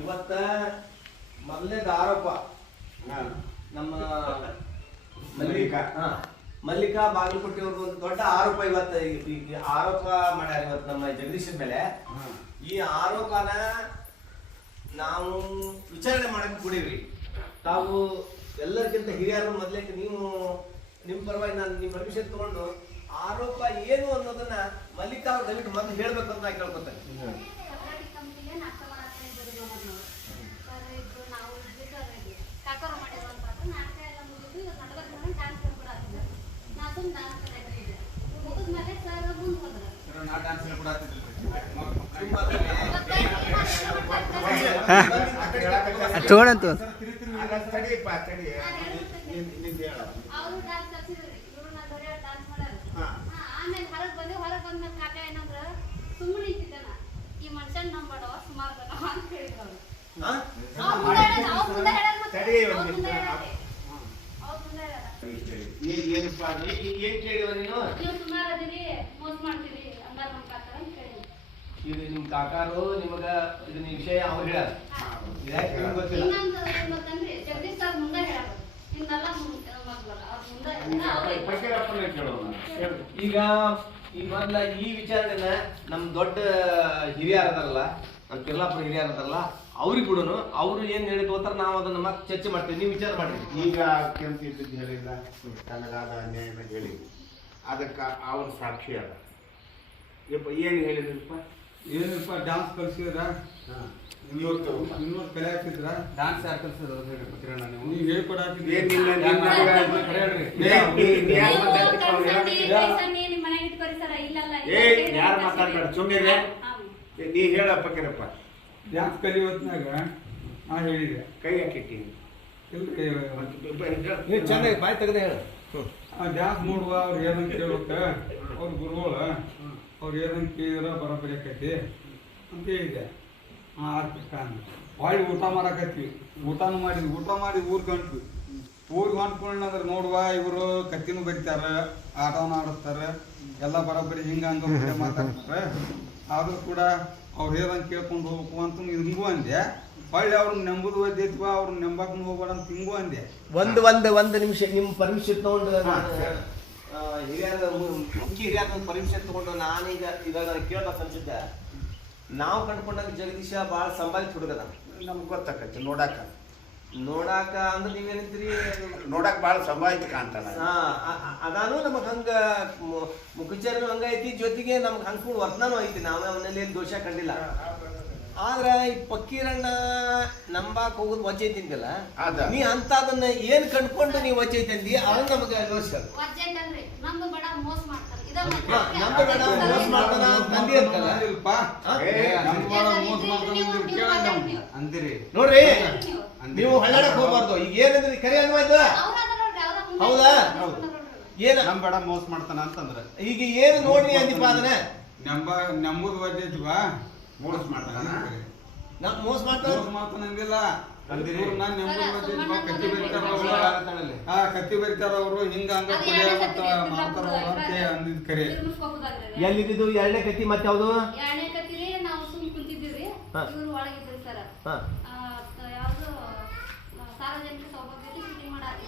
ಇವತ್ತ ಮೊದಲನೇದು ಆರೋಪ ನಮ್ಮ ಮಲ್ಲಿಕಾ ಬಾಗಲಕೋಟೆ ಅವ್ರದ್ದು ಒಂದು ದೊಡ್ಡ ಆರೋಪ ಇವತ್ತು ಈಗ ಆರೋಪ ಮಾಡ್ಯಾರ ಇವತ್ತು ನಮ್ಮ ಜಗದೀಶನ ಮೇಲೆ. ಈ ಆರೋಪನ ನಾವು ವಿಚಾರಣೆ ಮಾಡಕ್ಕೆ ಕೂಡಿವ್ರಿ. ತಾವು ಎಲ್ಲರಿಗಿಂತ ಹಿರಿಯರು ಮೊದಲೇ ನೀವು ನಿಮ್ಮ ಪರವಾಗಿ ನಾನು ನಿಮ್ಮ ಪರ್ಮಿಷನ್ ತಗೊಂಡು ಆರೋಪ ಏನು ಅನ್ನೋದನ್ನ ಮಲ್ಲಿಕಾ ಅವ್ರು ದಯವಿಟ್ಟು ಮೊದಲು ಹೇಳ್ಬೇಕು ಅಂತ ಕೇಳ್ಕೊತಾರೆ. ತಗೊಂಡಂತು ಇದು ನಿಮ್ ಕಾಕಾರು ನಿಮಗ ಇದನ್ನ ವಿಷಯ ಅವ್ರು ಹೇಳ ಈಗ ಈ ಮೊದಲ ಈ ವಿಚಾರಣೆನ ನಮ್ ದೊಡ್ಡ ಹಿರಿಯರದಾರಲ್ಲ, ನಮ್ ಕೆರ್ಲಾಪುರ ಹಿರಿಯರದಾರಲ್ಲ ಅವ್ರಿಗೆ ಬಿಡೋನು. ಅವ್ರು ಏನ್ ಹೇಳಿದ್ ಹೋಗ್ತಾರ ನಾವು ಅದನ್ನ ಮತ್ತೆ ಚರ್ಚೆ ಮಾಡ್ತೀವಿ. ನೀವು ವಿಚಾರ ಮಾಡ್ರಿ. ಈಗ ಕೆಂಪಿದ್ದು ಹೇಳಿಲ್ಲ, ತನಗಾದ ಅನ್ಯಾಯನ ಹೇಳಿ ಅದಕ್ಕೆ ಅವ್ರ ಸಾಕ್ಷಿ ಅದ. ಏನು ಹೇಳಿದ್ರಪ್ಪ? ಏನಪ್ಪ ಡ್ಯಾನ್ಸ್ ಕಲ್ಸಿದ್ರ, ಇನ್ನೂರು ಕಲೆ ಹಾಕಿದ್ರ, ಡಾನ್ಸ್ ಯಾರು ಕಲ್ಸಿದ್ರು ಕಿರಣ? ನೀವು ಹೇಳ್ಕೊಡಾಕಿದ್ರಿ. ಯಾರು ಮಾತಾಡ್ಬೇಡ, ಸುಮ್ಮನೆ ನೀ ಹೇಳಪ್ಪ ಕಿರಪ್ಪ. ಡ್ಯಾನ್ಸ್ ಕಲಿಯೋತ್ನಾಗ ನಾ ಹೇಳಿದೆ, ಕೈ ಹಾಕಿಟ್ಟಿ ಇಲ್ರಿ ಚೆನ್ನಾಗಿ ಬಾಯ್ ತೆಗೆದ ಹೇಳ. ಆ ಡ್ಯಾನ್ಸ್ ನೋಡುವ ಅವ್ರು ಏನಂತ ಕೇಳೋಕ ಅವ್ರ ಗುರುಗಳ ಅವ್ರು ಏನಂತ ಕೇಳಿದ್ರ ಬರೋಬ್ಬರಿ ಆಕೈತಿ ಅಂತ ಹೇಳಿದೆ. ಹೊಳ್ಳಿ ಊಟ ಮಾಡಾಕತ್ವಿ, ಊಟನೂ ಮಾಡಿದ್ವಿ. ಊಟ ಮಾಡಿ ಊರಿಗೆ ಹೊಂಟ್ವಿ. ಊರಿಗೆ ಹೊಂಟ್ಕೊಂಡ್ರೆ ನೋಡುವ ಇವರು ಕತ್ತಿನೂ ಬರಿತಾರ, ಆಟವನ್ನ ಆಡಿಸ್ತಾರ, ಎಲ್ಲ ಬರೋಬ್ಬರಿ ಹಿಂಗ ಮಾತಾಡ್ತಾರೆ. ಆದ್ರೂ ಕೂಡ ಅವ್ರು ಏನಂತ ಕೇಳ್ಕೊಂಡು ಹೋಗ್ಬೇಕು ಅಂತ ಹಿಂಗೂ ಅಂದೆ. ಹೊಳ್ಳಿ ಅವ್ರನ್ನ ನೆಂಬುದು ಒದ್ದೈತಿವ, ಅವ್ರನ್ನ ನೆಂಬಾಕ ಹೋಗ್ಬೇಡ ಅಂತ ಹಿಂಗೂ ಅಂದೆ. ಒಂದು ನಿಮಿಷ ನಿಮ್ಮ ಪರ್ಮಿಷನ್ ತಗೊಂಡು ಹಿರಿಯರ ಮುಖ್ಯ ಹಿರಿಯರ ಪರ್ಮಿಷನ್ ತಗೊಂಡು ನಾನೀಗ ಇವಾಗ ನನಗೆ ಕೇಳ್ಬೇಕು ಅನ್ಸಿದ್ದೆ. ನಾವು ಕಂಡ್ಕೊಂಡಾಗ ಜಗದೀಶ ಭಾಳ ಸಂಭಾಳಿತ ಹುಡುಗದ. ನಮ್ಗೆ ಗೊತ್ತಾಕೈತಿ ನೋಡಾಕ ಅಂದ್ರೆ ನೀವೇನಿದ್ರಿ ನೋಡಾಕ ಭಾಳ ಸಂಭಾಯಿತ ಕಾಣ್ತಾನ. ಅದಾನು ನಮಗ್ ಹಂಗ ಮುಖಚರ್ಯನು ಹಂಗ ಐತಿ, ಜೊತೆಗೆ ನಮ್ಗೆ ಹಂಗ ಕೂಡ ವರ್ತನಾನು ಐತಿ. ನಾವೇ ಅವನಲ್ಲಿ ಏನು ದೋಷ ಕಂಡಿಲ್ಲ. ಆದ್ರ ಈ ಪಕ್ಕೀರಣ್ಣ ನಂಬಾಕ್ ಹೋಗುದು ವಜ್ಜೆ ಐತಿಂದಿಲ್ಲ, ನೀ ಅಂತದನ್ನ ಏನ್ ಕಂಡ್ಕೊಂಡು ನೀವ್ ವಜ್ಜೆ ಐತಂದಿ ಅದನ್ನ ನಮಗ ದೋಷ. ನಮ್ದು ಬೇಡ ಮೋಸ ಮಾಡ್ತಾನ ತಂದಿ ಅಂತಲ್ಲ ಅಂದಿರಿ ನೋಡ್ರಿ. ನೀವು ಹಳ್ಳಾಡಕ್ ಹೋಗ್ಬಾರ್ದು. ಈಗ ಏನಂದ್ರಿ ಕರೆ ಅನ್ವಾಯ್ತು? ಹೌದಾ? ಏನ ನಮ್ ಬೇಡ ಮೋಸ ಮಾಡ್ತಾನ ಅಂತಂದ್ರ ಈಗ ಏನು ನೋಡ್ರಿ ಅಂದಿಪ್ಪ ಅದನ್ನ ನಂಬುದು ಒದ್ದೇತಿವ ಮೋಸ ಮಾಡ್ತಾನ. ಮೋಸ ಮಾಡ್ತಾನಂದಿಲ್ಲ. ಕತ್ತಿ ಬರಿತಾರ ಅವರು, ಹಿಂಗ ಹಂಗ ಮಾಡ್ತಾರ ಅಂತ ಅಂದಿದ್ ಕರೆ. ಎಲ್ಲಿದ್ದು ಎರಡನೇ ಕತ್ತಿ ಮತ್ತೆ ಯಾವ್ದು? ಎರಡನೇ ಕತ್ತಿಲಿ ನಾವು ಸುಮ್ ಕುಂತಿದ್ದೀವಿ, ಇವ್ರು ಒಳಗಿದ್ರು ಸರ್. ಯಾವ್ದು ಸಾರ್ವಜನಿಕ ಸೌಭಾಗ್ಯಕ್ಕೆ ಶೂಟಿಂಗ್ ಮಾಡಾಕ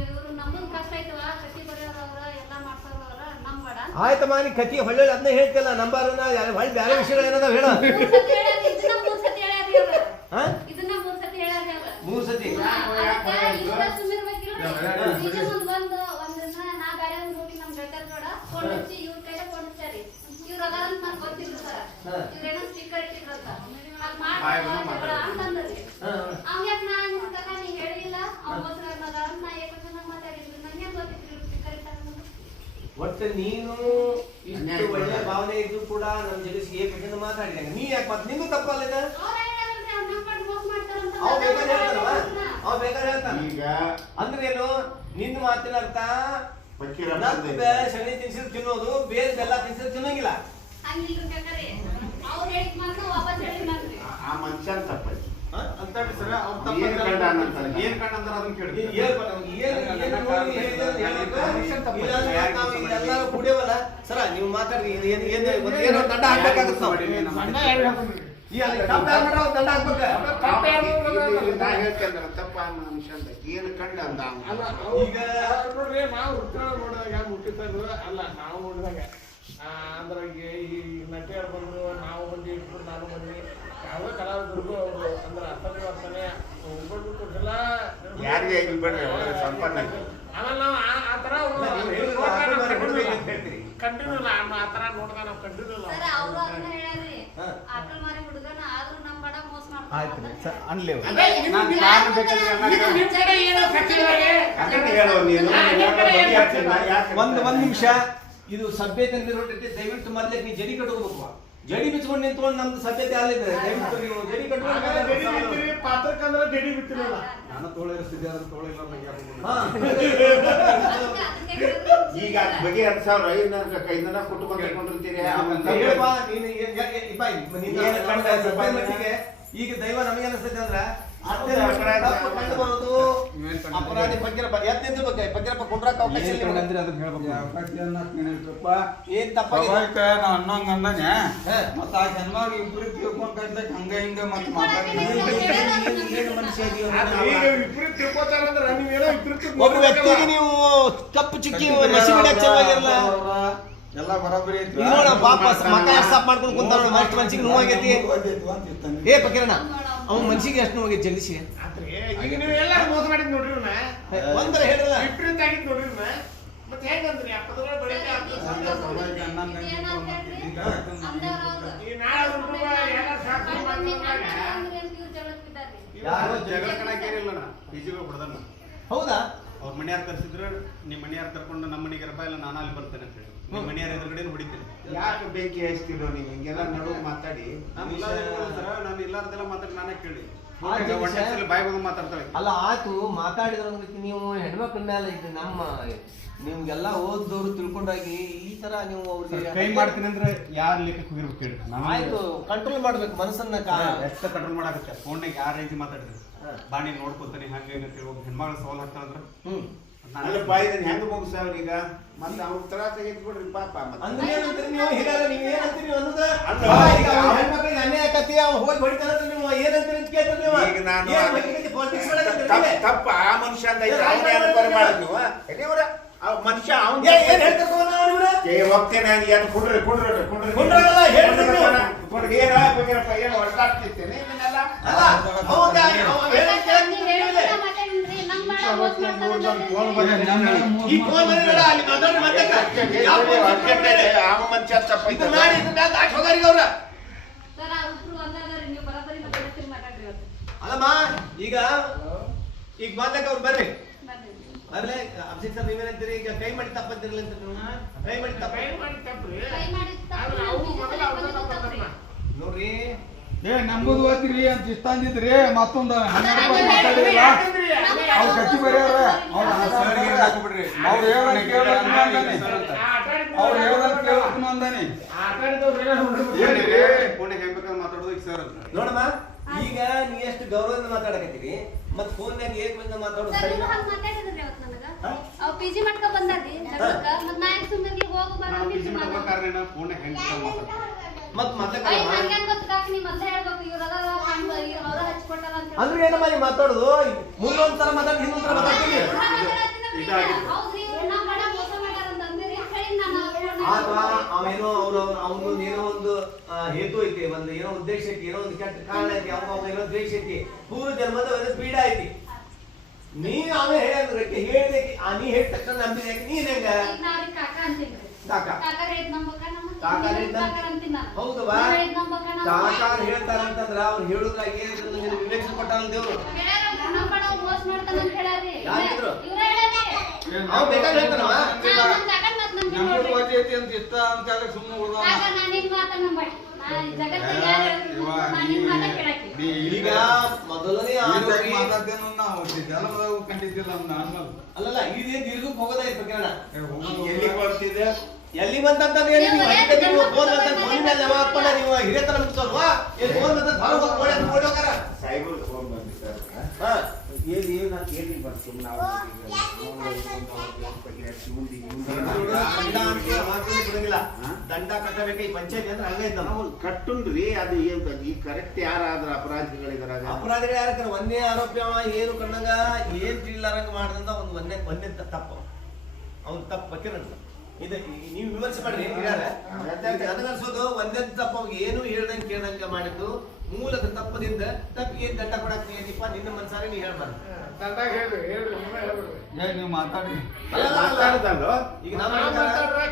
ಇವ್ರು ನಮ್ಮದು ಕಷ್ಟ ಆಯ್ತವ, ಕತ್ತಿ ಬರೆಯೋರವ್ರ ಎಲ್ಲ ಮಾಡ್ಸೋರವ್ರ ನಂಬಡ. ಆಯ್ತಮ್ಮ, ನೀ ಕತ್ತಿ ಹೊಳ್ಳಿ ಅದನ್ನ ಹೇಳ್ತಿಲ್ಲ, ನಂಬಾರನ್ನ ಹೊಳ್ಳಿ ಬೇರೆ ವಿಷಯಗಳು ಏನಾದಾವ ಹೇಳ. ಇದನ್ನ 3 ಸತಿ ಹೇಳ್ಯಾರ. 3 ಸತಿ ನಾ ಬೇರೆ ಹೋಗಿ ನಮ್ ಬೇಕಾದ ನೋಡ ಫೋನ್ ಹಚ್ಚಿ ಇವ್ರ ಕೈಲೇ ಫೋನ್ ಹಚ್ಚಾರಿ. ಇವ್ರ ಅದಾರ ಅಂತ ನಂಗೆ ಗೊತ್ತಿಲ್ಲ ಸರ್. ಇವ್ರೇನೋ ಸ್ಪೀಕರ್ ಇಟ್ಟಿದ್ರಂತ ಅಂತಂದ್ರಿ. ಅವ್ಯಾಕ ನಾ ತಕ ನೀ ಹೇಳಿಲ್ಲ, ಅವ್ರ ಅದಾರ ನಾ ಏಕಂತ ಮಾತಾಡಿದ್ರು. ನಂಗೆ ಗೊತ್ತಿದ್ರು ಸ್ಪೀಕರ್ ಇಟ್ಟಾರ. ಒಟ್ಟು ನೀನು ಇಷ್ಟು ಒಳ್ಳೆ ಭಾವನೆ ಇದ್ದು ಕೂಡ ನಮ್ ಜಗಸಿಗೆ ಏಕಂತ ಮಾತಾಡಿದಂಗ ನೀ ಯಾಕೆ ಮತ್ತೆ ನಿಂದು ತಪ್ಪಲ್ಲ? ಅವ್ ಬೇಕಾದ್ರೆ ಹೇಳ್ತಾನ. ಈಗ ಅಂದ್ರೆ ಏನು ನಿಂದು ಮಾತಿನ ಅರ್ಥ? ಸಗಣಿ ತಿನ್ಸಿದ್ ತಿನ್ನೋದು, ಬೇರೆ ಬೆಲ್ಲ ತಿನ್ಸಿದ್ ತಿನ್ನಂಗಿಲ್ಲ. ಆ ಮನುಷ್ಯನ ತಪ್ಪೈತಿ. ಏನ್ ಕಂಡ ಅದನ್ನ ಕೇಳಿ ಎಲ್ಲರೂ ಕುಡಿಯವಲ್ಲ ಸರ ನೀವು ಮಾತಾಡಿ ಏನೋ ದಂಡ ಹಾಕ್ಬೇಕಾಗುತ್ತೆ ನಾವು. ಈ ಅಲ್ಲಿ ತಪ್ಪು ಯಾರ್ ಮಾಡ್ರ ಅವ್ರ್ ದಂಡ ಹಾಕ್ಬೇಕು. ನಾ ಹೇಳ್ತೇನೆ ತಪ್ಪ ಮನುಷ್ಯ ಅಂತ ಏನು ಕಂಡ ಅಂದ ಈಗ ನೋಡ್ರಿ ನಾವು ನೋಡಿದಾಗ ಯಾರು ಹುಟ್ಟಿದ್ರು ಅಲ್ಲ ನಾವು ನೋಡಿದಾಗ ಅಂದ್ರೆ ಈ ನಟಿ ಬಂದ್ರು ನಾವು ಬಂದು ಇಟ್ಬಿಟ್ಟು ನಾನು ಬಂದ್ವಿ ಯಾವ ಕಲಾವಿದರಿಗೂ ಅವರು ಅಂದ್ರೆ ಅರ್ಥವ್ಯವಸ್ಥೆ ಒಬ್ಬರು ಕೊಟ್ಟಿಲ್ಲ ಯಾರಿಗೆ ಇಲ್ಲಿ ಬಿಡ್ರಿ ಸಂಪನ್ನ ಆಮೇಲೆ ನಾವು ಆ ಥರ ಹೇಳ್ತೀರಿ. ಕಂಟಿನ್ಯೂ ಇಲ್ಲ ಆ ಥರ ನೋಡಿದಾಗ ನಾವು ಕಂಟಿನ್ಯೂ ಇಲ್ಲ ಸರ್ ಅವರು ಅದನ್ನ ಹೇಳ್ಯಾರ್ರಿ ಆಕಳ ಮಾರಿ ಹುಡುಗನ ಆದ್ರೂ ನಮ್ ಬಡ ಮೋಸ ಆಯ್ತು ಮಾಡ್ತಾರೆ ಸರ್ ಅನ್ಲೇವು ಅದೇ ನಾನು ಕಾರಣ ಬೇಕಾದ್ರೆ ನಿಮ್ ಕಡೆ ಏನೋ ಕಟ್ಟಿದ್ದಾರೆ ಹೇಳೋ ನೀನು ಒಂದ್ ನಿಮಿಷ ಇದು ಸಭ್ಯತೆ ಹೊರಟಿದೆ. ದಯವಿಟ್ಟು ಮೊದಲೇ ನೀವು ಜಡಿ ಕಟ್ಕೋಬೇಕು. ಜಡಿ ಬಿಚ್ಕೊಂಡು ನಿಂತ್ಕೊಂಡು ನಮ್ದು ಸಭ್ಯತೆ ಅಲ್ಲಿದೆ. ದಯವಿಟ್ಟು ನೀವು ಜಡಿ ಕಟ್ಕೊಂಡು ಪಾತ್ರಕ್ಕಂದ್ರೆ ಜಡಿ ಬಿತ್ತಿರಲ್ಲ ನಾನು ತೋಳಿಸ್ತಿದ್ದೆ ಅದ್ರ ತೋಳಿಲ್ಲ ಈಗ ಬಗೆ 2,500 ಕುಟುಂಬ ಕಟ್ಕೊಂಡಿರ್ತೀರಿ ಈಗ ದೈವ ನಮಗೆ ಅನಿಸ್ತೈತೆ ಅಂದ್ರೆ ಕಂಡು ಬರೋದು ಅಪರಾಧಿ ಪಂಜರಪ್ಪ ಎತ್ತಿದ್ರ ಬಗ್ಗೆ ಪಂಜರಪ್ಪ ಕುಂಡ್ರಕ್ಕ ಅವಕಾಶ ಇಲ್ಲ ನಿಮ್ಗೆ. ಅಂದ್ರೆ ಅದನ್ನ ಹೇಳ್ಬೇಕು. ಏನ್ ತಪ್ಪಾಗಿದೆ? ಅನ್ನಂಗ ಅಂದಾನೆ ಮತ್ತ ಆ ಜನ್ಮಾಗ ಇಬ್ರು ತಿಳ್ಕೊಂಡ್ ಕಟ್ಲಕ್ ಹಂಗ ಹಿಂಗ ಮತ್ ಏನು ಮನುಷ್ಯ ಇದೀಯ? ಈಗ ವಿಪರೀತ ತಿಳ್ಕೊತಾರಂದ್ರೆ ನೀವೇನೋ ವಿಪರೀತ ಒಬ್ಬ ವ್ಯಕ್ತಿಗೆ ನೀವು ಕಪ್ಪು ಚುಕ್ಕಿ ಮಸಿ ಬಿಡಕ್ ಚೆನ್ನಾಗಿರಲ್ಲ. ಎಲ್ಲ ಬರೋಬ್ಬರಿ ಐತಿ ಈಗ ನೋಡ ಪಾಪ ಮಕ್ಕ ಸ್ಟಾಪ್ ಮಾಡ್ಕೊಂಡು ಕುಂತ ನೋಡಿ ಮಸ್ಟ್ ಮನ್ಸಿಗೆ ನೋವಾಗೈತಿ. ಏ ಪಕಿರಣ್ಣ ಅವ್ನ ಮನ್ಸಿಗೆ ಎಷ್ಟು ನೋವಾಗೈತಿ ಜಗದೀಶಿಗೆ? ಈಗ ನೀವು ಎಲ್ಲ ಮೋಸ ಮಾಡಿದ್ ನೋಡ್ರಿ ಇವ್ನ ಒಂದರ ಹೇಳಿರಲ್ಲ ವಿಪರೀತ ಆಗಿದ್ ನೋಡ್ರಿ ಇವ್ನ ಮತ್ತೆ ಹೆಂಗಂದ್ರಿ ಆ ಪದಗಳ ಬಳಕೆ ಈ ನಾಳೆ ಎಲ್ಲ ಶಾಸ್ತ್ರ ಮಾಡ್ಕೊಂಡಾಗ ಯಾರು ಜಗಳ ಕಣಕ್ಕೇನಿಲ್ಲ ಈಜಿಗೆ ಬಿಡ್ದಣ್ಣ ಹೌದಾ? ಅವ್ರ ಮನೆಯಾರು ಕರ್ಸಿದ್ರು ನಿಮ್ಮ ಮನೆಯಾರು ಕರ್ಕೊಂಡು ನಮ್ಮ ಮನೆಗೆ ರಪ್ಪ ಇಲ್ಲ ನಾನು ಅಲ್ಲಿ ಬರ್ತೇನೆ ಅಂತ ಹೇಳಿ ನಿಮ್ಮ ಮನೆಯಾರ ಎದುರುಗಡೆ ಹೊಡಿತೀನಿ. ಯಾಕೆ ಬೆಂಕಿ ಹಚ್ತಿರೋ ನೀವು ಹಿಂಗೆಲ್ಲ ನಡುವು ಮಾತಾಡಿ ನಾನು ಇಲ್ಲಾರ್ದೆಲ್ಲ ಮಾತಾಡಿ ನಾನೇ ಕೇಳಿ ಆಯ್ತು, ಒಂದ್ಸಲ ಬಾಯಿ ಬಂದು ಮಾತಾಡ್ತಾಳೆ. ಅಲ್ಲ ಆಯ್ತು ಮಾತಾಡಿದ್ರ ನೀವು ಹೆಣ್ಮಕ್ಳ ಮೇಲೆ ಇದು ನಮ್ಮ ನಿಮ್ಗೆಲ್ಲ ಓದ್ದವ್ರು ತಿಳ್ಕೊಂಡಾಗಿ ಈ ತರ ನೀವು ಅವ್ರಿಗೆ ಕೈ ಮಾಡ್ತೀನಿ ಅಂದ್ರೆ ಯಾರ ಲೆಕ್ಕಕ್ಕೆ ಹೋಗಿರ್ಬೇಕು ಹೇಳಿ. ಆಯ್ತು ಕಂಟ್ರೋಲ್ ಮಾಡ್ಬೇಕು ಮನಸ್ಸನ್ನ ಎಷ್ಟು ಕಂಟ್ರೋಲ್ ಮಾಡಾಕತ್ತೆ ಫೋನ್ನಾಗ ಯಾರ ರೀತಿ ಮಾತಾಡಿದ್ರು ಬಾಣಿ ನೋಡ್ಕೊತಾನೆ ಹಂಗೆ ಅಂತ ಹೇಳಿ ಒಬ್ಬ ಹೆಣ್ಮಗಳು ಸವಾಲ್ ಹಾಕ್ತಾರಂದ್ರ ಅಲ್ಲ ಬಾಯಿದನ್ ಹೆಂಗ್ ಮುಗಿಸ್ತಾವ್ರ ಈಗ ಮತ್ತೆ ಅವ್ರ ತ್ರಾಸ ಬಿಡ್ರಿ ಪಾಪ ಮತ್ತೆ ಅಂದ್ರೆ ಏನಂತೀರಿ ನೀವು ಹೀಗಾದ್ರೆ ನೀವು ಏನಂತೀರಿ ನೀವು ಅನ್ನೋದ ಅಲ್ಲ, ಈಗ ಹೆಣ್ಮಕ್ಳಿಗೆ ಅನ್ಯಾಯ ಆಕತಿ ಅವ್ನು ಹೋಗಿ ಹೊಡಿತಾನಂದ್ರೆ ನೀವು ಏನಂತೀರಿ ಅಂತ ಕೇಳ್ತೀರಿ ನೀವು. ಈಗ ನಾನು ಏನ್ ಬಗೆಗೆ politics ಮಾಡಕತ್ತೀರಿ? ತಪ್ಪ ಆ ಮನುಷ್ಯ ಅಂತ ಐತೆ ಅವನೇ ಅನುಕೂಲ ಮಾಡಿದ್ ನೀವು ಎಲ್ಲಿವರ ಆ ಮನುಷ್ಯ ಅವ್ನ ಏನ್ ಹೇಳ್ತಾರೆ ಹೋಗ್ತೇನೆ ಏನು ಕುಡ್ರಿ ಕುಂಡ್ರಲ್ಲ, ಹೇಳ್ರಿ ನೀವು. ಏನ ಬೇಕಿರಪ್ಪ ಏನು ಹೊರಟಾಗ್ತಿರ್ತೇನೆ ಇದನ್ನೆಲ್ಲ ಅಲ್ಲ ಹೌದ ಅವ ಹೇಳಿದ್ ಕೇಳಕ್ ನೀವು ಹೇಳಿದೆ. ಈ ಫೋನ್ ಬಂದಿರಲ್ಲ ಅಲ್ಲಿ ಮಾತಾಡಿ ಮತ್ತೆ ಯಾವ phone ಬಂದಿದೆ? ಆ ಮನುಷ್ಯ ತಪ್ಪ ಇದು ಮಾಡಿ ಇದನ್ನ ದಾಟ್ ಹೋಗಾರಿಗೆ ಅವ್ರ ಅಲ್ಲಮ್ಮ ಈಗ ಬಂದಕ್ಕೆ ಅವ್ರು ಬರ್ರಿ ಬರ್ಲಿ ಅಭಿಷೇಕ್ ಸರ್ ನೀವೇನಂತೀರಿ ಈಗ ಕೈ ಮಾಡಿ ತಪ್ಪಂತಿರ್ಲಿ ಅಂತ ನೀವು ಕೈ ಮಾಡಿ ತಪ್ಪ ಕೈ ಮಾಡಿ ತಪ್ಪ್ರಿ ಕೈ ಮಾಡಿ ಆದ್ರೆ ಅವು ಮೊದಲು ಅವ್ರ ತಪ್ಪದಮ್ಮ ನೋಡ್ರಿ ಏ ನಂಬುದು ಓದ್ತಿರಿ ಅಂತ ಇಷ್ಟ ಅಂದಿದ್ರಿ ಮತ್ತೊಂದು 12 ಮಾತಾಡಿರಲ್ಲ ಅವ್ರು ಕಟ್ಟಿ ಬರ್ಯಾರ ಅವ್ರು ಹೇಳೋದ್ ಕೇಳ್ಬೇಕು ಅಂದಾನೆ ಅವ್ರು ಹೇಳೋದ್ ಕೇಳ್ಬೇಕು ಅಂದಾನೆ ಏನಿದೆ ಫೋನ್ ಹೆಂಗ್ ಬೇಕಾದ್ರೆ ಮಾತಾಡೋದು ಈಗ ಸರ್ ಅಂತ ನೋಡಮ್ಮ ಈಗ ನೀ ಎಷ್ಟು ಗೌರವದಿಂದ ಮಾತಾಡಕತ್ತೀರಿ ಮತ್ ಫೋನ್ಯಾಗ ಏಕ್ ಬಂದ ಮಾತಾಡೋದು ಸರಿ ಇಲ್ಲ. ಅವ್ ಪಿಜಿ ಮಾಡ್ಕೊ ಬಂದಾರಿ ಜಗಳಕ್ಕ ಮತ್ ನಾ ಯಾಕೆ ಸುಮ್ಮನೆ ಹೋಗು ಬರ ನಾವು ಬಿಸಿ ಮಾಡೋ ಕಾರಣ ಫೋನ್ ಹೆಂಗ್ ಮಾತಾಡ್ತಾರೆ ಮತ್ ಮೊದ್ಲೇ ಐ ಕಣಮ್ಮ. ಹಂಗೇನ್ ಗೊತ್ತಾಕ ನೀ ಮೊದ್ಲೇ ಹೇಳ್ಬೇಕು ಇವ್ರದ ಅವ್ರ ಹಚ್ಕೊಟ್ಟಲ್ಲ ಅಂತ ಅಂದ್ರೆ ಏನಮ್ಮ ನೀ ಮಾತಾಡೋದು ಮುಂದೊಂದ್ಸಲ ಮಾತಾಡಿ ಹಿಂದೊಂದ್ಸಲ ಮಾತಾಡ್ತೀನಿ ಹೌದ್ರಿ ಇವ್ರು ನಾ ಬಡ ಮೋಸ ಮಾಡ್ಯಾರ ಅಂತ ಅಂದಿರಿ ಹೇಳಿ ನಾನು ಅಥವಾ ಅವೇನೋ ಅವ್ನು ಏನೋ ಒಂದು ಹೇತು ಐತಿ ಒಂದು ಏನೋ ಉದ್ದೇಶ ಐತಿ ಏನೋ ಒಂದು ಕೆಟ್ಟ ಕಾರಣ ಐತಿ ಅವ ಏನೋ ದ್ವೇಷ ಐತಿ ಪೂರ್ವ ಜನ್ಮದ ಒಂದು ಪೀಡ ಐತಿ ನೀ ಅವೇ ಹೇಳಿದ ನೀ ಹೇಳಿದ ತಕ್ಷಣ ನಂಬಿದ ನೀನ್ ಹೆಂಗ ಈಗ ನಾ ಅವ್ರಿಗೆ ಕಾಕ ಅಂತೀನಿ ಕಾಕ ಕಾಕ ರೇಟ್ ನಂಬಕ ನಮ್ಮ ಕಾಕ ರೇಟ್ ಕಾಕ ಅಂತೀನಿ ನಾನು ಹೌದವಾ ರೇಟ್ ನಂಬಕ ನಮ್ಮ ಕಾಕಾರ ಹೇಳ್ತಾರಂತಂದ್ರ ಅವ್ರು ಹೇಳುದ್ರಾಗ ಏನಿದ್ರು ನಿನಗೆ ವಿವೇಚನೆ ಕೊಟ್ಟಾನ ದೇವ್ರು ನಮ್ಮ ಬಡ ಮೋಸ ಮಾಡ್ತಾನ ಅಂತ ಹೇಳಾರಿ ಯಾರಿದ್ರು? ಇವ್ರ ಹೇಳಾರಿ ಅವ್ನು ಬೇಕಾದ್ರೆ ಹೇಳ್ತಾನವ ನಾನು ಕಾಕ ಮತ್ ನಂಬಿ ನಂಬುದು ನೋಡ್ರಿ ಓದೈತಿ ಅಂತ ಇಷ್ಟ ಅಂತ ಸುಮ್ಮನೆ ಉಳ್ದವ ಕಾಕ ನಾನು ನಿನ್ ಮಾತ ನಂಬಡಿ ನಾನು ಜಗತ್ತಿಗೆ ಯಾರು ಹೇಳಿದ್ರು ನಾನು ನಿನ್ ಮಾತ ಕೇಳಕ್ಕೆ ಈಗ ಮೊದಲನೇ ಮಾತಾಡ್ತೇನೋ ನಾವು ಜಲಮದಾಗ ಕಂಡಿದ್ದಿಲ್ಲ ಅವ್ನ ಆನ್ಮಲ್ ಅಲ್ಲಲ್ಲ ಇದೇನ್ ದೀರ್ಘಕ್ಕೆ ಹೋಗೋದೇ ಇತ್ತು ಕಿರಣ ಎಲ್ಲಿ ಬರ್ತಿದ್ದೆ ಎಲ್ಲಿ ಬಂತಂತಂದ್ರೆ ನೀವು ಹಂಗೆ ನೀವು ಫೋನ್ ಬಂತ ಫೋನ್ ಮೇಲೆ ಜಮಾ ಹಾಕೊಂಡ ನೀವು ಹಿರಿಯತನ ಮುಗಿಸಲ್ವಾ ಇಲ್ಲಿ ಫೋನ್ ಬಂತ ಹೊರಗೆ ಹೋಗಿ ಓಡೋಕಾರ ಸಾಯಿಬರು ಫೋನ್ ಬಂದಿದ್ದಾರೆ ಹಾ ಏನಿಗೆ ಬರ್ತು ನಾವು ಬಿಡಂಗಿಲ್ಲ ದಂಡ ಕಟ್ಟಬೇಕು ಈ ಪಂಚಾಯತಿ ಅಂದ್ರೆ ಹಂಗ ಇದ್ದ ನಾವು ಕಟ್ಟುನ್ರಿ ಅದು ಈ ಕರೆಕ್ಟ್ ಯಾರಾದ್ರ ಅಪರಾಧಿಗಳಿದ್ರಾಗ ಅಪರಾಧಿಗಳು ಯಾರ ಒಂದೇ ಆರೋಪಿ ಅವ ಏನು ಕಣ್ಣಂಗ ಏನ್ ತಿಳಿಲಾರಂಗ ಮಾಡ್ದಂತ ಒಂದು ಒಂದೇ ತಪ್ಪು ಅವ್ನು ತಪ್ಪು ಬಕ್ಕಿರಂತ ಇದು ನೀವು ವಿಮರ್ಶೆ ಮಾಡ್ರಿ ನನಗನ್ಸೋದು ಒಂದೇ ತಪ್ಪು ಅವಾಗ ಏನು ಹೇಳ್ದಂಗೆ ಕೇಳ್ದಂಗೆ ಮಾಡಿದ್ದು ಮೂಲದ ತಪ್ಪದಿಂದ ತಪ್ಪಿಗೆ ದಂಡ ಕೊಡಕ್ ನೀಪ್ಪ ನಿನ್ನ ಮನ್ಸಾರೆ ನೀ ಹೇಳ್ಬಾರ್ದು ದಂಡ ಹೇಳ್ರಿ ನೀವು ಮಾತಾಡಿ ಈಗ ನಾವು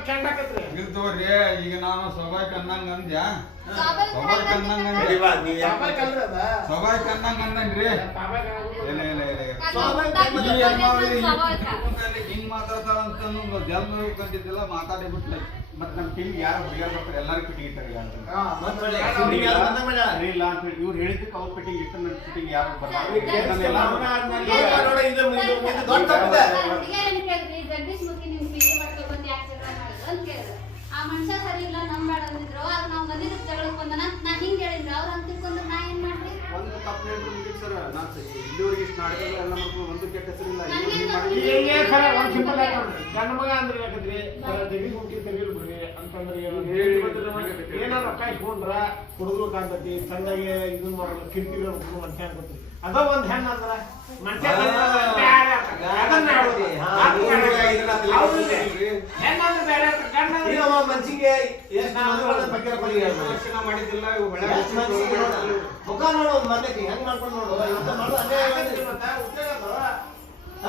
ಕೆಂಡಾಕತ್ರಿ ಇದು ತಗೋರಿ ಈಗ ನಾನು ಸಭಾಯ್ಕ ಅನ್ನಂಗ ಅಂದ್ಯಾ ಸ್ವಾಭಾವಿಕ ಸಭಾಯ್ಕ ಅನ್ನಂಗ ಅಂದ್ಯ ಸಭಾಯ್ಕ ಅನ್ನಂಗ ಅಂದನ್ರಿ ಇಲ್ಲ ಇಲ್ಲ ಇಲ್ಲ ಹಿಂಗ್ ಮಾತಾಡ್ತಾಳ ಅಂತ ಜಲ್ಮ ಕಂಡಿದ್ದಿಲ್ಲ ಮಾತಾಡಿ ಬಿಟ್ಲೆ ಮತ್ತೆ ನಮ್ಮ ಟೀಮ್ ಯಾರು ಹುಡುಗಿಯರು ಬರ್ತಾರೆ ಎಲ್ಲರಿಗೂ ಫಿಟ್ಟಿಂಗ್ ಇಟ್ಟಾರೆ ಇಲ್ಲ ಅಂತ ಹೇಳಿ ಇವ್ರು ಹೇಳಿದ್ದಕ್ಕೆ ಅವ್ರ ಫಿಟ್ಟಿಂಗ್ ಇಟ್ಟು ನನ್ನ ಫಿಟ್ಟಿಂಗ್ ಯಾರು ಜಗದೀಶ್ ಮುಖಿ ನಿಮ್ ಪಿಡಿ ಮಾಡ್ಕೊಂಡು ಯಾಕೆ ಜಗಳ ಮಾಡಿದ್ರು ಅಂತ ಕೇಳಿದ್ರು ಆ ಮನುಷ್ಯ ಸರಿ ಇಲ್ಲ ನಂಬೇಡ ಅಂದಿದ್ರು ಆಗ ನಾವು ಬಂದಿದ್ದ ಜಗಳಕ್ಕೆ ಬಂದನ ನಾ ಹಿಂಗ್ ಹೇಳಿದ್ರು ಅವ್ರು ಅಂತ ತಿಳ್ಕೊಂಡ್ರೆ ನಾ ಏನ್ ಮಾಡ್ಲಿ ಒಂದು ತಪ್ಪು ಹೇಳಿದ್ರು ಮುಗಿತು ಸರ್ ನಾನು ಇಲ್ಲಿವರೆಗೆ ಇಷ್ಟು ನಾಟಕಗಳು ಎಲ್ಲ ಮಾಡ್ಕೊಂಡು ಒಂದು ಕೆಟ್ಟ ಹೆಸರಿಲ್ಲ ಒಂದ್ ಸಿಂಪಲ್ ಆಗಿ ನೋಡ್ರಿ ಗಂಡ ಮಗ ಅಂದ್ರೆ ಯಾಕಂದ್ರಿ ತೆಗಿಲ್ ಹುಟ್ಟಿ ತೆಗಿಲ್ ಬಿಡ್ರಿ ಅಂತಂದ್ರೆ ಏನಾದ್ರು ರೊಕ್ಕ ಇಟ್ಕೊಂಡ್ರ ಹುಡುಗರು ಕಾಣ್ತತಿ ಚಂದಾಗಿ ಇದನ್ನ ಮಾಡೋದು ಕಿರಿಕಿರಿ ಮನುಷ್ಯ ಅನ್ಕೋತೀವಿ ಅದ ಒಂದ್ ಹೆಣ್ಣ ಅಂದ್ರ ಮನುಷ್ಯ ಹೆಣ್ಣಂದ್ರೆ ಬೇರೆ ಮನ್ಸಿಗೆ ಮಾಡಿದ್ದಿಲ್ಲ ಮುಖ ನೋಡು ಮನೆಗೆ ಹೆಂಗ್ ಮಾಡ್ಕೊಂಡು ನೋಡು ಇವತ್ತು ಮಾಡು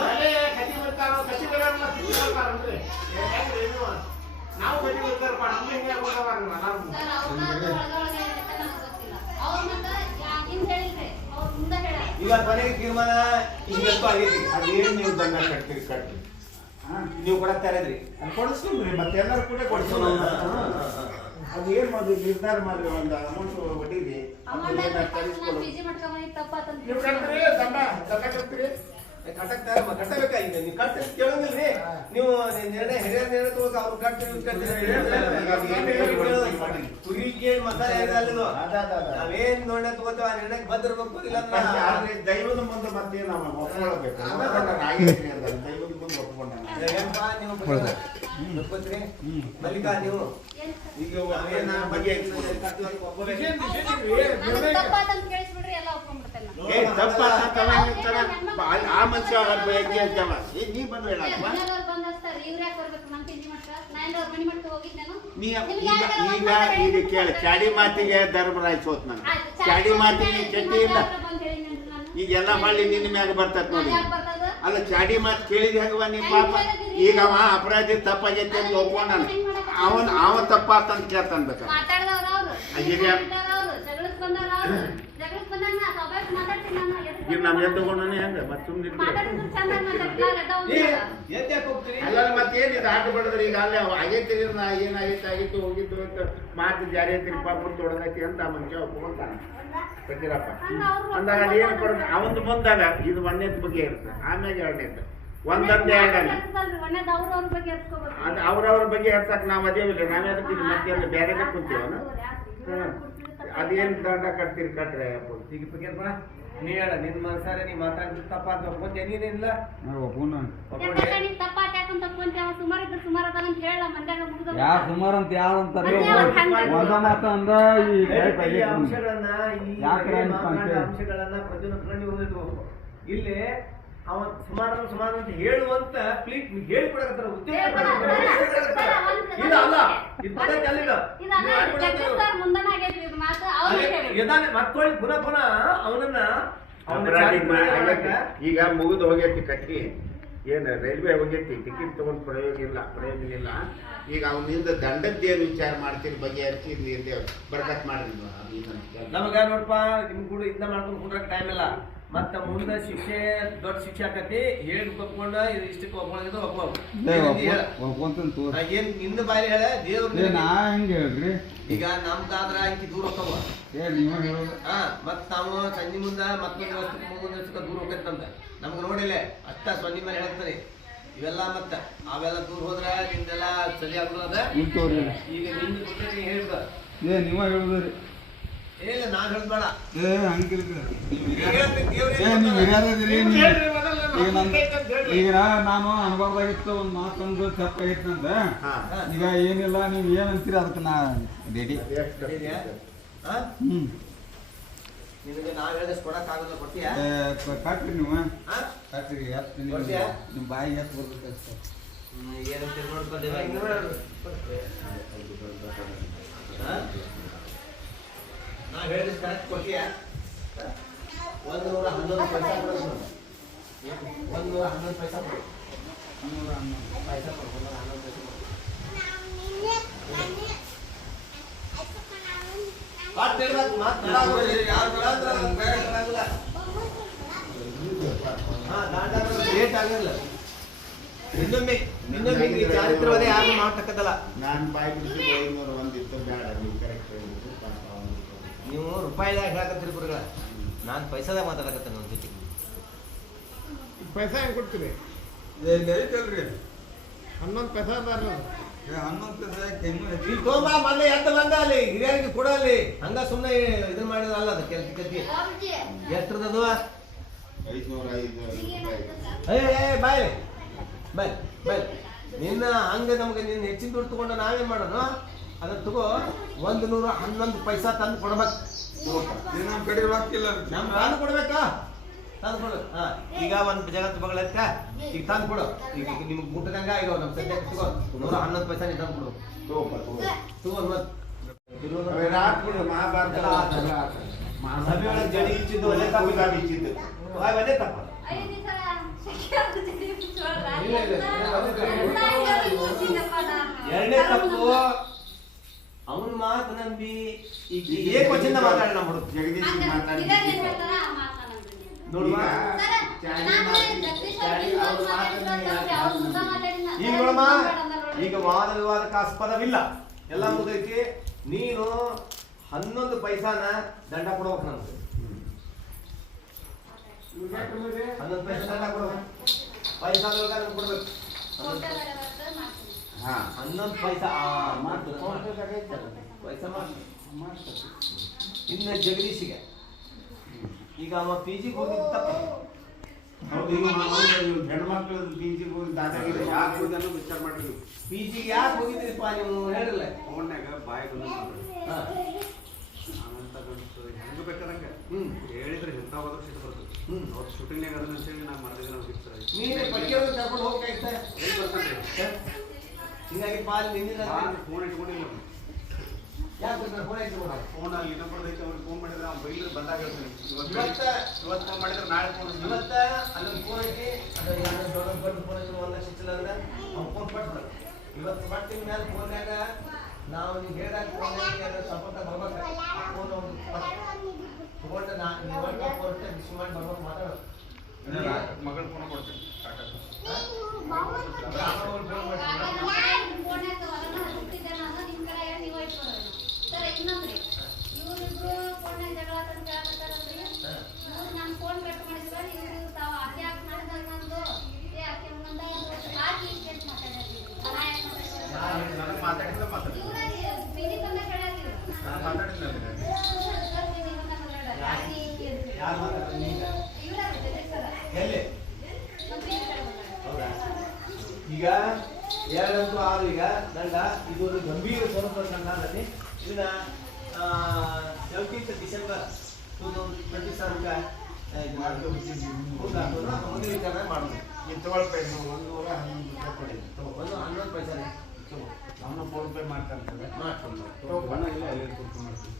ಅದೇ ಕಟ್ಟಿ ಬರ್ತಾರೋ ಕಟ್ಟಿ ಬರೋಲ್ಲ ತಿಂಡಿ ಬರ್ತಾರನ್ರಿ ನಾವು ಬಡಿ ಬರ್ತಾರ ನಮ್ಗೆ ಹೆಂಗೆ ಸರ್ ಅವ್ರನ್ನ ಒಳಗೊಳಗೆ ಇರುತ್ತೆ ನನಗೆ ಗೊತ್ತಿಲ್ಲ ಅವ್ರ ಮತ್ತೆ ಹಿಂದ್ ಹೇಳಿದ್ರೆ ಅವ್ರ ಮುಂದೆ ಹೇಳ ಈಗ ಕೊನೆಗೆ ತೀರ್ಮಾನ ಹಿಂಗಂತೂ ಆಗೈತಿ ಅದೇನು ನೀವು ದಂಡ ಕಟ್ತೀರಿ ಕಟ್ಟಿ ನೀವು ಕೊಡಕ್ತಾ ಇದ್ರಿ ಕೊಡಿಸ್ಕೊಂಡ್ರಿ ಮತ್ತೆ ಎಲ್ಲರೂ ಕೂಡ ಕೊಡಿಸೋಣ ಅದು ಏನ್ ಮಾಡಿದ್ರಿ ನಿರ್ಧಾರ ಮಾಡ್ರಿ ಒಂದು ಅಮೌಂಟ್ ಒಟ್ಟಿದ್ರಿ ಪಿಜಿ ಮಾಡ್ಕೊಂಡ್ ತಪ್ಪಾತಂತ ನೀವು ಕಟ್ತೀರಿ ದಂಡ ಕಟ್ತೀರಿ ಕಟ್ಟಬೇಕಾ ಈಗ ನೀವು ಕಟ್ಟ ಕೇಳೋದಿಲ್ರಿ ನೀವು ನಿರ್ಣಯ ಹಿರಿಯರ ನಿರ್ಣಯ ತಗೋಕ ಅವ್ರು ಕಟ್ತೀವಿ ಕುರಿ ಕೇಳಿ ಮಸಾಲೆ ಇರಲ್ಲ ನಾವೇನ್ ನಿರ್ಣಯ ತಗೋತೀವಿ ಆ ನಿರ್ಣಯಕ್ಕೆ ಬಂದಿರ್ಬೇಕು ಇಲ್ಲ ದೈವದ ಮುಂದೆ ಮತ್ತೆ ನಾವು ಒಪ್ಕೊಳ್ಬೇಕು ದೈವದ ಮುಂದೆ ಒಪ್ಕೊಂಡ ನೀವು ಒಪ್ಕೋತೀರಿ ಮಲ್ಲಿಕಾ ನೀವು ಈಗ ಬಗ್ಗೆ ತಪ್ಪಾತಂತ ಕೇಳಿಸ್ಬಿಡ್ರಿ ಎಲ್ಲ ಒಪ್ಕೊಂಡ್ಬಿಡ್ತೇನೆ ಆ ಮನುಷ್ಯ ನೀ ಬಂದು ಹೇಳಪ್ಪ ಈಗ ಕೇಳಿ ಚಾಡಿ ಮಾತಿಗೆ ಧರ್ಮರಾಜ್ ಸೋತ್ ನಾನು ಚಾಡಿ ಮಾತಿಗೆ ಚಟ್ಟಿ ಇಲ್ಲ ಈಗೆಲ್ಲ ಮಾಡಿ ನಿನ್ನ ಮ್ಯಾಗ ಬರ್ತತ್ ನೋಡಿ ಅಲ್ಲ ಚಾಡಿ ಮಾತು ಕೇಳಿದ ಹೆಂಗವ ನೀ ಪಾಪ ಈಗ ಅವ ಅಪರಾಧಿ ತಪ್ಪಾಗೈತೆ ಅಂತ ಒಪ್ಕೊಂಡ ಅವ ತಪ್ಪಾತಂತ ಕೇಳ್ತಾನ ಈಗ ನಮ್ ಎದ್ದುಕೊಂಡೇ ಹೆಂಗ ಮತ್ತೆ ಅಲ್ಲ ಮತ್ತೇನ್ ಇದು ಆಟ ಬಡದ್ರಿ ಈಗ ಅಲ್ಲೇ ಆಗೈತಿ ನಾ ಏನಾಗೈತಿ ಆಗಿತ್ತು ಹೋಗಿದ್ದು ಅಂತ ಮಾತು ಜಾರಿ ಐತಿ ಪಾಪ ತೊಡದೈತಿ ಅಂತ ಆ ಮನುಷ್ಯ ಒಪ್ಕೊಂತಾನ ಗೊತ್ತಿರಪ್ಪ ಅಂದಾಗ ಅದೇನು ಕೊಡೋದು ಅವಂದು ಮುಂದಾಗ ಇದು ಒಂದೇದ್ ಬಗ್ಗೆ ಇರುತ್ತೆ ಆಮ್ಯಾಗ ಎರಡನೇದು ಒಂದೊಂದು ಎರಡನೇ ಅದು ಅವ್ರವ್ರ ಬಗ್ಗೆ ಹೇಳ್ಸಕ್ ನಾವ್ ಅದೇವಿಲ್ಲ ನಾವೇ ಅದಕ್ಕೆ ಮತ್ತೆ ಬೇರೆ ಕುಂತೀವನ ಅದೇನ್ ದಂಡ ಕಟ್ತೀರಿ ಕಟ್ರೆ ಈಗ ನೀ ಹೇಳ ನಿನ್ ಮನಸಾರೆ ನೀ ಮಾತಾಡಿದ ತಪ್ಪ ಅಂತ ಒಪ್ಕೊಂತ ನೀನಿಲ್ಲ ಯಾ ಸುಮಾರು ಅಂತ ಯಾವ ಅಂತಾರೆ ಅಂಶಗಳನ್ನ ಪ್ರತಿಯೊಂದು ಹೋಗಿದ್ವು ಇಲ್ಲಿ ಅವ ಸುಮಾರು ಅಂತ ಹೇಳುವಂತ ಹೇಳಿಕೊಡಕತ್ತಾರ ಉದ್ದೇಶ ಮತ್ತೊಳ್ಳಿ ಪುನಃ ಅವನನ್ನ ಈಗ ಮುಗಿದು ಹೋಗೈತಿ ಕಟ್ಟಿ ಏನು ರೈಲ್ವೆ ಹೋಗೈತಿ ಟಿಕೆಟ್ ತಗೊಂಡ್ ಪ್ರಯೋಗ ಇಲ್ಲ ಈಗ ಅವನಿಂದ ದಂಡದ್ದೇನು ವಿಚಾರ ಮಾಡ್ತೀರಿ ಬಗೆಹರಿಸಿ ಬರ್ಕತ್ ಮಾಡಿದ್ವಿ ನಮಗ ನೋಡಪ್ಪ ನಿಮ್ ಕೂಡ ಇದನ್ನ ಮಾಡ್ಕೊಂಡು ಕುಂದ್ರಕ್ ಟೈಮ್ ಇಲ್ಲ ಮತ್ತ ಮುಂದೆ ಶಿಕ್ಷೆ ದೊಡ್ಡ ಶಿಕ್ಷೆ ಆಕತಿ ಹೇಳಿ ಒಪ್ಕೊಂಡ ಇಷ್ಟಕ್ಕೆ ಒಪ್ಕೊಂಡಿದ್ದು ಏನ್ ನಿಂದ ಬಾಯಿ ಹೇಳ ದೇವ್ರ ಈಗ ನಮ್ದಾದ್ರ ಆಕಿ ದೂರ ಹೋಗ್ತಾವ ಮತ್ ನಾವು ಸಂಜೆ ಮುಂದ ಮತ್ತೊಂದು ವರ್ಷಕ್ಕೆ ದೂರ ಹೋಗ್ತಂತ ನಮ್ಗೆ ನೋಡಿಲ್ಲ ಅಷ್ಟ ಸೊನ್ನಿ ಮೇಲೆ ಹೇಳ್ತಾನೆ ಇವೆಲ್ಲ ಮತ್ತ ಅವೆಲ್ಲ ದೂರ ಹೋದ್ರ ನಿಂದೆಲ್ಲ ಸರಿ ಆಗುದ ಈಗ ನಿಂದ ಬಿಟ್ಟರೆ ನೀ ಹೇಳ್ದ ನೀವ ಹೇಳುದ್ರಿ ಏನಿಲ್ಲ ನಾನು ಹೇಳ್ಬೇಡ ಏ ಹಂಗಿಲ್ರಿ ನೀವು ಹಿರಿಯರದಿರಿ ಹೇಳ್ರಿ ಮೊದಲು ಈಗ ನಮ್ಮ ನಂದು ಹಂಗೈತೆ ಅಂತ ಹೇಳ್ರಿ. ಈಗ ನಾನು ಅನುಭವದಾಗಿತ್ತು ಒಂದು ಮಾತೊಂದು ತಪ್ಪಾಗಿತ್ತು ನಂದ ಹಾ. ಈಗ ಏನಿಲ್ಲ ನೀವು ಏನಂತೀರಿ ಅದಕ್ಕೆ ನಾ ರೆಡಿ ಇದೆಯಾ? ಹಾ? ನಿನಗೆ ನಾವು ಹೇಳಿದಷ್ಟು ಕೊಡಕ್ಕಾಗಲ್ಲ ಕೊಡ್ತೀಯಾ ಕಾಟ್ರಿ ನೀವು ಹಾ? ಕಾಟ್ರಿ ಎತ್ತು ಕೊಡ್ತೀಯಾ? ನಿಮ್ಮ ಬಾಯಿಗೆ ಎತ್ತು ಬರ್ಬೇಕು ಅಷ್ಟೇ ಏನಂತ ನೋಡ್ಕೊಂಡಿಲ್ಲ ನಾವು ಹೇಳಿದಷ್ಟು ಕರೆಕ್ಟ್ ಕೊಡ್ತೀಯಾ 111 ಪೈಸಾ ಕೊಡು 111 ಪೈಸಾ ಕೊಡು 111 ಪೈಸಾ ಕೊಡು 111 ಪೈಸಾ ಕೊಡು ಇನ್ನೊಮ್ಮೆ ಚಾರಿತ್ರವಾದ ಯಾರು ಮಾಡ್ತಕ್ಕದ್ದಲ್ಲ. ನಾನು ಬಾಯಿ ಬಿಡಿಸಿ 501 ಇತ್ತು ಬೇಡ ನೀವು ಕರೆಕ್ಟ್ ಹೇಳಿದ್ರು ಪಾಪ ಅವ್ನು. ನೀವು ರೂಪಾಯಿದಾಗ ಹೇಳಕತ್ತೀರಿ ಗುರುಗಳ, ನಾನು ಪೈಸಾದಾಗ ಮಾತಾಡಕತ್ತೇನೆ ನನ್ನ ಜೊತೆ. ಪೈಸಾ ಹೆಂಗ್ ಕೊಡ್ತೀರಿ? ಐತಲ್ರಿ 11 ಪೈಸಾ ಅದಾರ. 11 ಪೈಸೆ ಹೆಂಗೂ ಇಲ್ಲಿ ತಗೊಂಬ ಮೊನ್ನೆ ಎದ್ದು ಬಂದ ಅಲ್ಲಿ ಹಿರಿಯರಿಗೆ ಕೂಡ ಅಲ್ಲಿ ಹಂಗ ಸುಮ್ಮನೆ ಇದನ್ನ ಮಾಡಿದ್ರ ಅಲ್ಲ ಅದು ಕೆಲ್ಸ ಕತ್ತಿ ಎಷ್ಟ್ರದದು 505 ಬಾಯ್ ಬಾಯ್ ಬಾಯ್ ನಿನ್ನ ಹಂಗ ನಮ್ಗೆ ನಿನ್ನ ಹೆಚ್ಚಿನ ದುಡ್ಡು ತಗೊಂಡು ನಾವೇನ್ ಮಾಡೋಣ ಅದನ್ನ ತಗೋ 111 ಪೈಸಾ ತಂದು ಕೊಡ್ಬೇಕು. ನಮ್ಮ ಕಡೆ ರೊಕ್ಕಿಲ್ಲ ನಮ್ ತಂದು ಕೊಡ್ಬೇಕಾ? ತಂದು ಕೊಡು. ಹಾ ಈಗ ಒಂದ್ ಜಗತ್ತು ಬಗಳತ್ತ ಈಗ ತಂದು ಕೊಡು. ಈಗ ನಿಮ್ಗೆ ಮುಟ್ಟದಂಗ ಈಗ ನಮ್ ಸದ್ಯಕ್ಕೆ ತಗೋ 111 ಪೈಸಾ ನೀ ತಂದು ಕೊಡು. ತಗೋ ಮತ್ತೆ ರಾತ್ ಬಿಡು ಮಹಾಭಾರತ ಸಭೆ ಒಳಗೆ ಜಡಿ ಇಚ್ಚಿದ್ದು ಒಳ್ಳೆ ತಪ್ಪ ಬಿಚ್ಚಿದ್ದು ಒಳ್ಳೆ ತಪ್ಪ. ಎರಡನೇ ತಪ್ಪು ಅವನ ಮಾತು ನಂಬಿ ಈಗ ಏಕವಚನ ಮಾತಾಡೋಣ ಹುಡುಗ ಜಗದೀಶ್ ಮಾತಾಡಿ ನೋಡುವ ಈಗ ನೋಡಮ್ಮ, ಈಗ ವಾದ ವಿವಾದಕ್ಕೆ ಆಸ್ಪದವಿಲ್ಲ, ಎಲ್ಲ ಮುಗಿದೈತಿ. ನೀನು 11 ಪೈಸಾನ ದಂಡ ಕೊಡ್ಬೇಕು ನಮ್ಗೆ. 11 ಪೈಸಾ ದಂಡ ಕೊಡ್ಬೇಕು. ಪೈಸಾದೊಳಗ ನಮ್ಗೆ ಕೊಡ್ಬೇಕು. ಹಾ 11 ಪೈಸಾ ಪೈಸಾ ಮಾಡ್ತಾರೆ. ಇನ್ನ ಜಗದೀಶಿಗೆ ಈಗ ಅವ PG ಹೋಗಿದ್ದ ತಪ್ಪ. ಹೌದು ಹೆಣ್ಮಕ್ಳು ಬೀಜಿಗೆ ಹೋಗಿ ದಾದಾಗಿರಿ ಯಾಕೆ ಹೋದನ್ನು ವಿಚಾರ ಮಾಡಿದ್ವಿ PG ಗೆ ಯಾಕೆ ಹೋಗಿದ್ದೀರಿಪ್ಪ ನೀವು ಹೇಳಿರಲ್ಲ. ಫೋನ್ಯಾಗ ಬಾಯಿ ಹಾ. ನಾವಂತ ಗಂಡಸು ಹೆಂಗ್ ಬೇಕಾದಂಗ ಹ್ಮ್ ಹೇಳಿದ್ರೆ ಎಂತ ಹೋದ್ರೆ ಸಿಟ್ಟು ಬರ್ತದೆ. ಅವ್ರು ಶೂಟಿಂಗ್ನಾಗ ಅದನ್ನ ಅಂತೇಳಿ ನಾ ಮಾಡಿದ್ರೆ ನಾವು ಸಿಗ್ತಾರೆ ನೀನೇ ಪಟ್ಟಿಯವ್ರನ್ನ ಕರ್ಕೊಂಡು ಹೋಗ್ತಾ ಎಲ್ಲಿ ಬರ್ತಾನೆ ಹೀಗಾಗಿ ಪಾಲ್ ನಿನ್ನಿಂದ ಫೋನ್ ಇಟ್ಕೊಂಡಿಲ್ಲ ಯಾಕೆ ಫೋನ್ ಇಟ್ಕೊಂಡ ಫೋನ್ ಅಲ್ಲಿ ಇನ್ನೊಬ್ಬರದೈತೆ ಅವ್ರಿಗೆ ಫೋನ್ ಮಾಡಿದ್ರೆ ಅವ್ನು ಬೈದ್ರೆ ಬಂದಾಗ ಹೇಳ್ತಾನೆ ಇವತ್ತು ಫೋನ್ ಮಾಡಿದ್ರೆ ನಾಳೆ ಫೋನ್ ಇವತ್ತ ಅಲ್ಲೊಂದು ಫೋನ್ ಐತಿ ಅದು ಯಾರು ದೊಡ್ಡ ದೊಡ್ಡ ಫೋನ್ ಐತಿ 1 ಲಕ್ಷ ಚಿಲ್ಲ ಅಂದ್ರೆ ಅವ್ನು ಫೋನ್ ಕೊಟ್ಬಿಡ. ಇವತ್ತು ಮಟ್ಟಿನ ಮೇಲೆ ಫೋನ್ಯಾಗ ನಾವು ನೀವು ಹೇಳಿದಾಗ ಫೋನ್ಯಾಗ ಸಪೋರ್ಟ್ ಬರ್ಬೇಕು. ಫೋನ್ ಅವ್ನು ತಗೊಂಡು ನೀವು ಫೋನ್ ರಿಸೀವ್ ಮಾಡಿ ಬರ್ಬೇಕು ಮಾತಾಡೋದು. ಮಗಳ ಫೋನ್ ಕೊಡ್ತೀನಿ ನನಗೆ ಮಾತಾಡಿದ್ರೆ ಯಾರು ಮಾತಾಡ್ತಾರೆ ನೀಗ ಎಲ್ಲಿ ಹೌದಾ? ಈಗ 2 ಈಗ ದಂಡ ಇದು ಒಂದು ಗಂಭೀರ ಸ್ವರೂಪದ ದಂಡದಲ್ಲಿ ಇದನ್ನ 17 ಡಿಸೆಂಬರ್ 2027 ಮಾಡೋದು. ಇಂಥವಳ ಪೈಸೆ 111 ಕೊಡಿ 11 ಪೈಸೆ ಅವನು ಫೋನ್ ಪೇ ಮಾಡ್ತಾನೆ ಮಾಡ್ಕೊಂಡು ಬಣ್ಣ ಇಲ್ಲ ಎಲ್ಲಿ ಕೊಡ್ತೀನಿ ಮಾಡ್ತೀನಿ